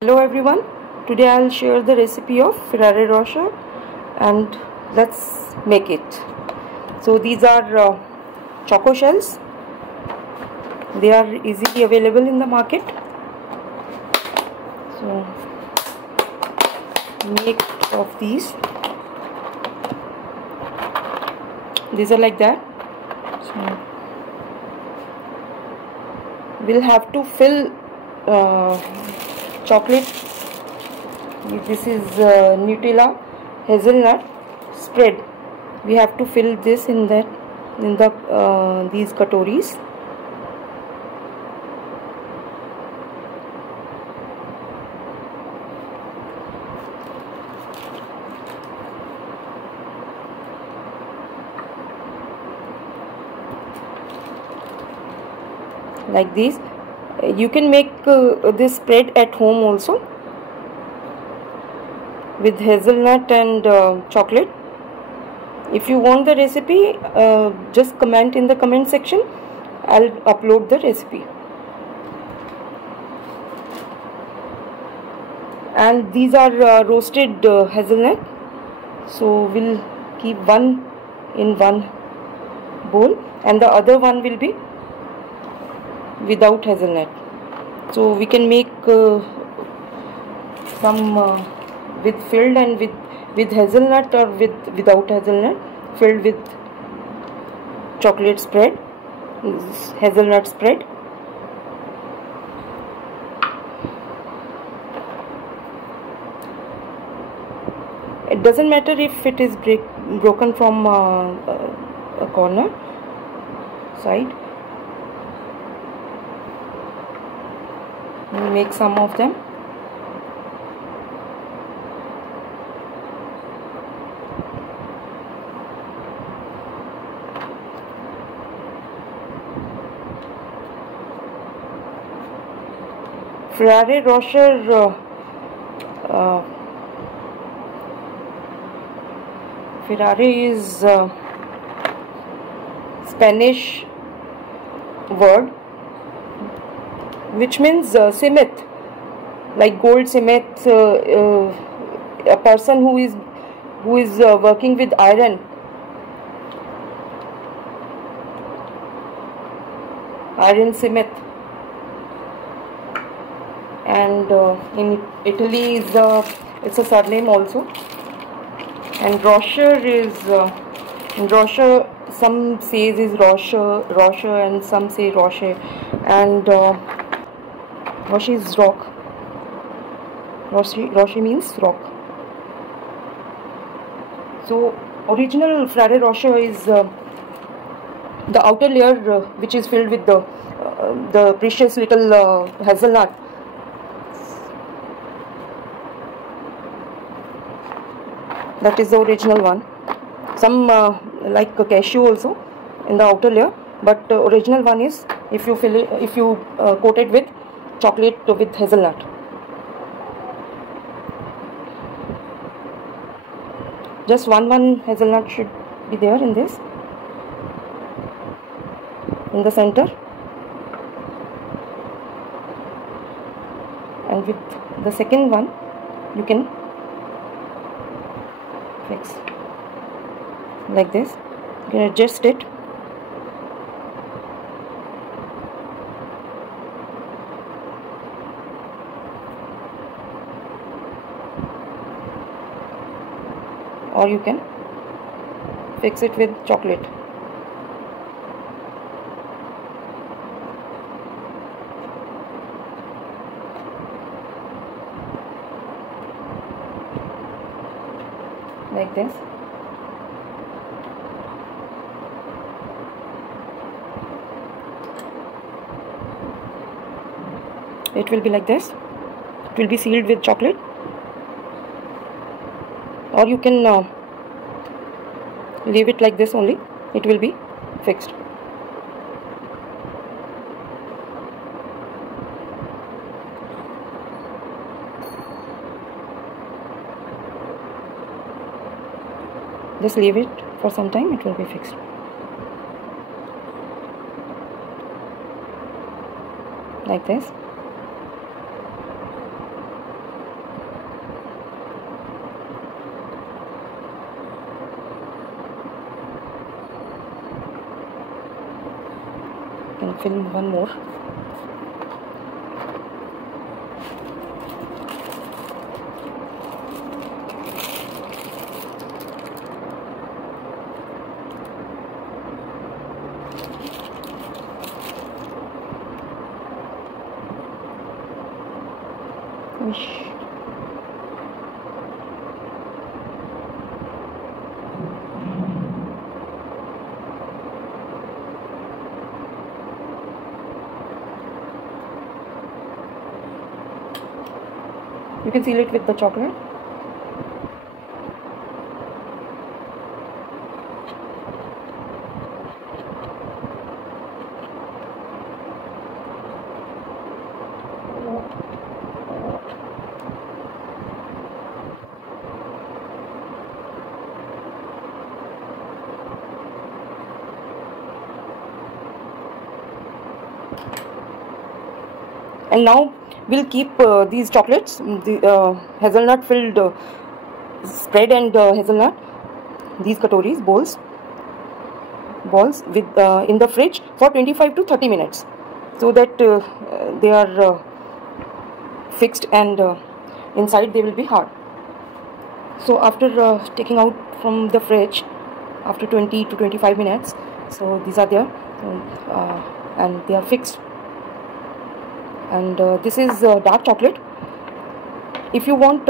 Hello everyone, today I'll share the recipe of Ferrero Rocher and let's make it. So these are choco shells. They are easily available in the market. So make of these. These are like that. So we'll have to fill chocolate. This is Nutella hazelnut spread. We have to fill this in the these katoris. Like this. You can make this spread at home also with hazelnut and chocolate. If you want the recipe, just comment in the comment section. I'll upload the recipe. And these are roasted hazelnut. So we'll keep one in one bowl and the other one will be without hazelnut. So we can make some with filled and with hazelnut or without hazelnut, filled with chocolate spread, hazelnut spread. It doesn't matter if it is broken from a corner side. We'll make some of them. Ferrero Rocher Ferrari is Spanish word which means cement, like gold cement. A person who is working with iron cement. And in Italy it's a surname also. And Rocher is Rocher, some says is Rocher and some say Rocher, and Rocher is rock. Rocher means rock. So original Ferrero Rocher is the outer layer which is filled with the precious little hazelnut. That is the original one. Some like cashew also in the outer layer, but original one is if you coat it with chocolate with hazelnut. Just one hazelnut should be there in this, in the center, and with the second one you can fix like this. You can adjust it. Or you can fix it with chocolate. Like this. It will be like this. It will be sealed with chocolate. Or you can leave it like this only. It will be fixed. Just leave it for some time, it will be fixed. Like this. fill one more. You can seal it with the chocolate. And now we'll keep these chocolates, the hazelnut filled spread and hazelnut, these katoris, balls with in the fridge for 25 to 30 minutes, so that they are fixed and inside they will be hard. So after taking out from the fridge after 20 to 25 minutes, so these are there, and they are fixed. And this is dark chocolate. If you want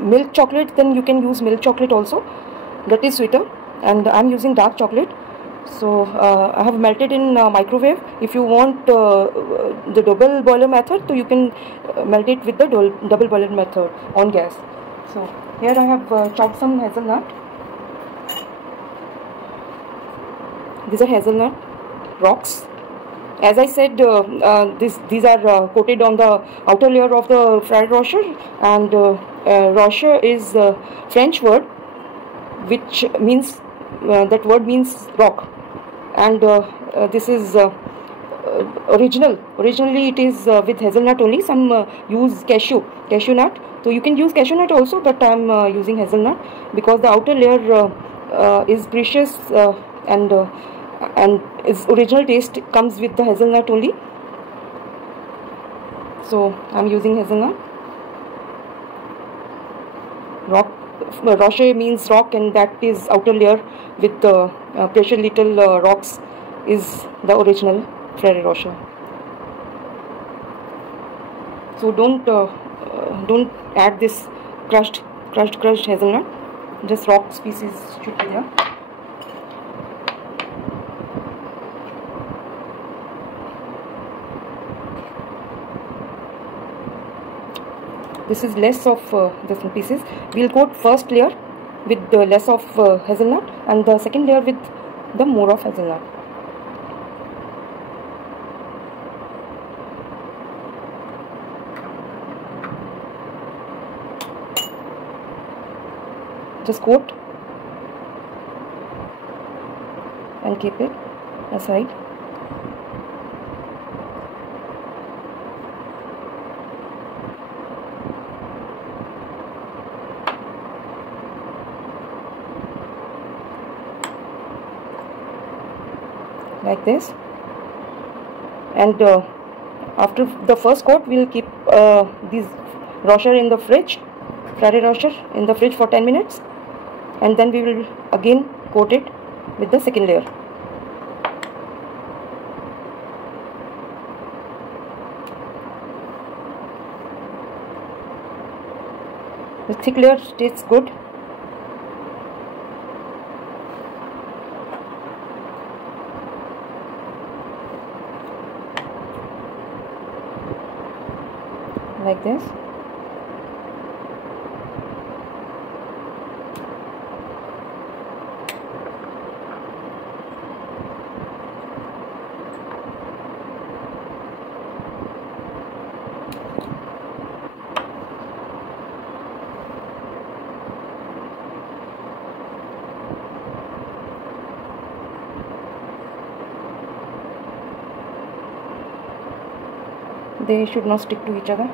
milk chocolate, then you can use milk chocolate also, that is sweeter, and I am using dark chocolate. So I have melted in microwave. If you want the double boiler method, so you can melt it with the double boiler method on gas. So here I have chopped some hazelnut. These are hazelnut rocks. As I said, these are coated on the outer layer of the Ferrero Rocher, and Rocher is a French word, which means that word means rock, and this is originally it is with hazelnut only. Some use cashew nut, so you can use cashew nut also, but I am using hazelnut because the outer layer is precious, and its original taste comes with the hazelnut only. So I am using hazelnut. Rocher means rock, and that is outer layer with the precious little rocks is the original Ferrero Rocher. So don't add this crushed hazelnut. Just rock pieces should be there. This is less of the pieces. We'll coat first layer with the less of hazelnut, and the second layer with the more of hazelnut. Just coat and keep it aside. Like this, and after the first coat, we'll keep these Rocher in the fridge, Ferrero Rocher in the fridge for 10 minutes, and then we will again coat it with the second layer. The thick layer tastes good. Like this. They should not stick to each other.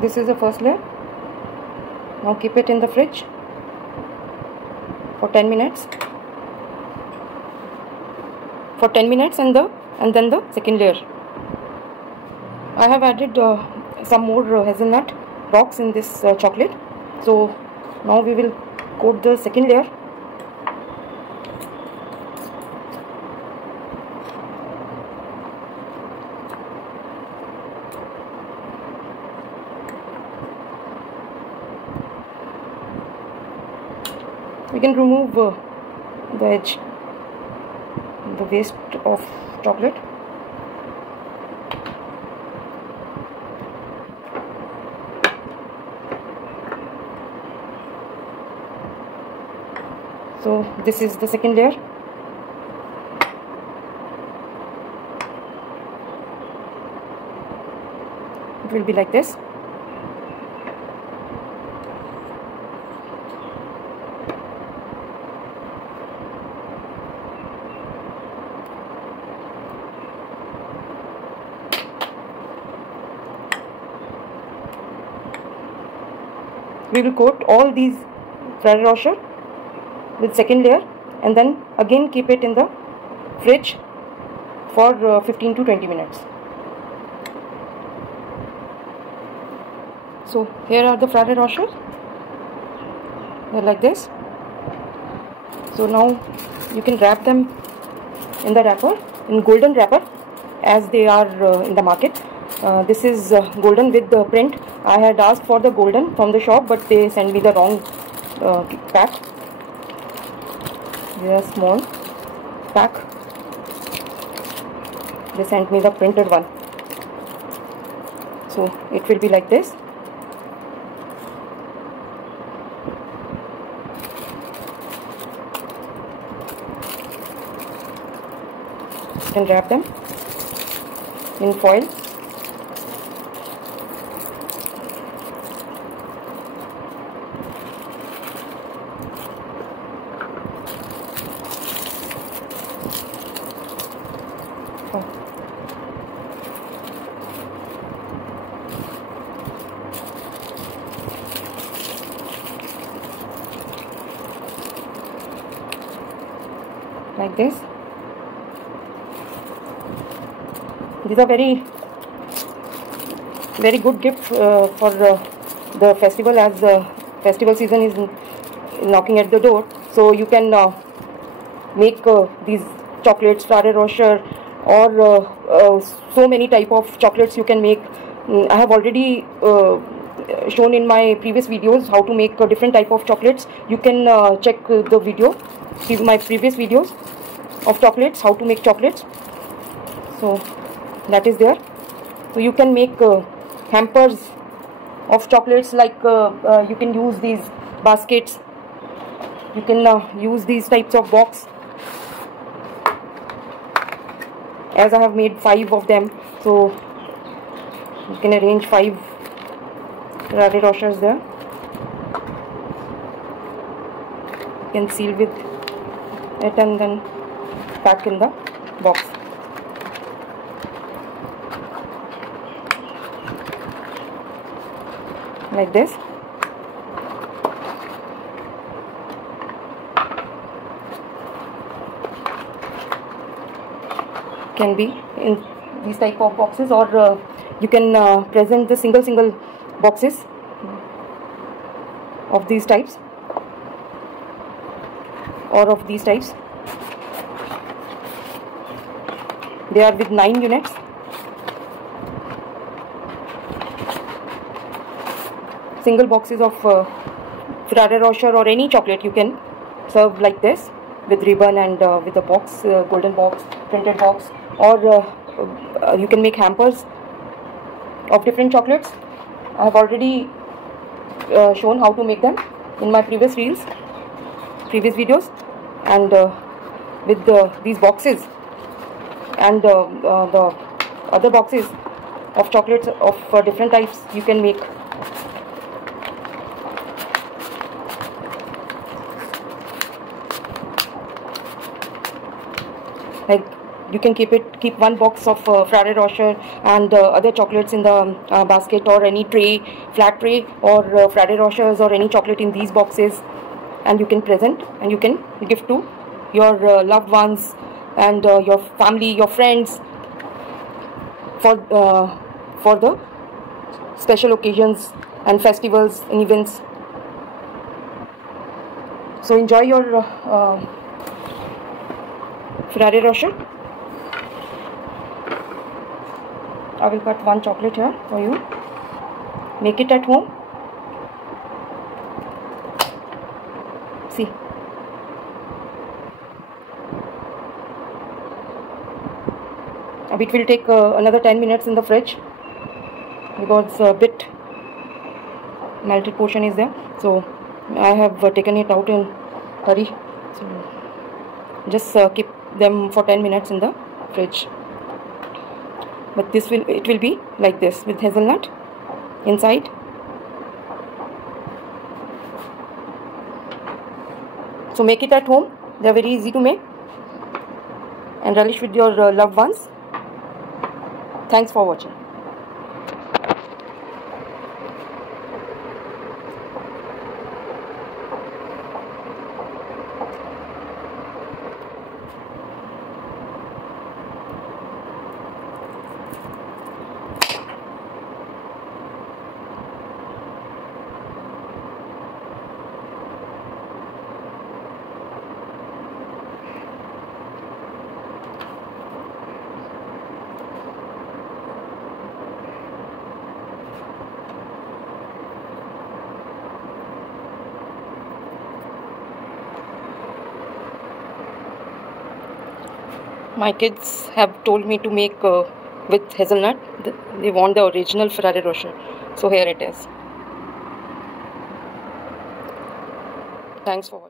This is the first layer. Now keep it in the fridge for 10 minutes. For 10 minutes and then the second layer. I have added some more hazelnut rocks in this chocolate. So now we will coat the second layer. We can remove the edge, the waste of chocolate. So this is the second layer. It will be like this. We will coat all these Ferrero Rocher with second layer and then again keep it in the fridge for 15 to 20 minutes. So here are the Ferrero Rocher. They're like this. So now you can wrap them in the wrapper, in golden wrapper, as they are in the market. This is golden with the print. I had asked for the golden from the shop, but they sent me the wrong pack. They are small pack. They sent me the printed one. So it will be like this. You can wrap them in foil. Like this. These are very good gift for the festival, as the festival season is knocking at the door. So you can make these chocolates, Ferrero Rocher, or so many type of chocolates you can make. I have already shown in my previous videos how to make different type of chocolates. You can check the video, my previous videos of chocolates, how to make chocolates. So that is there. So you can make hampers of chocolates, like you can use these baskets, you can use these types of box, as I have made 5 of them. So you can arrange 5 Ferrero Rochers there. You can seal with it and then pack in the box. Like this. Can be in these type of boxes, or you can present the single boxes of these types, or of these types. They are with 9 units. Single boxes of Ferrero Rocher or any chocolate you can serve like this, with ribbon and with a box, golden box, printed box, or you can make hampers of different chocolates. I have already shown how to make them in my previous videos, and with these boxes and the other boxes of chocolates of different types, you can make like you can keep one box of Ferrero Rocher and other chocolates in the basket, or any tray, flat tray, or Ferrero Rochers or any chocolate in these boxes, and you can present and you can give to your loved ones and your family, your friends, for the special occasions and festivals and events. So enjoy your Ferrero Rocher. I will cut one chocolate here for you. Make it at home. See. It will take another 10 minutes in the fridge because a bit melted portion is there. So I have taken it out in hurry. So just keep them for 10 minutes in the fridge. But it will be like this with hazelnut inside. So make it at home. They are very easy to make and relish with your loved ones. Thanks for watching. My kids have told me to make with hazelnut. They want the original Ferrero Rocher. So here it is. Thanks for watching.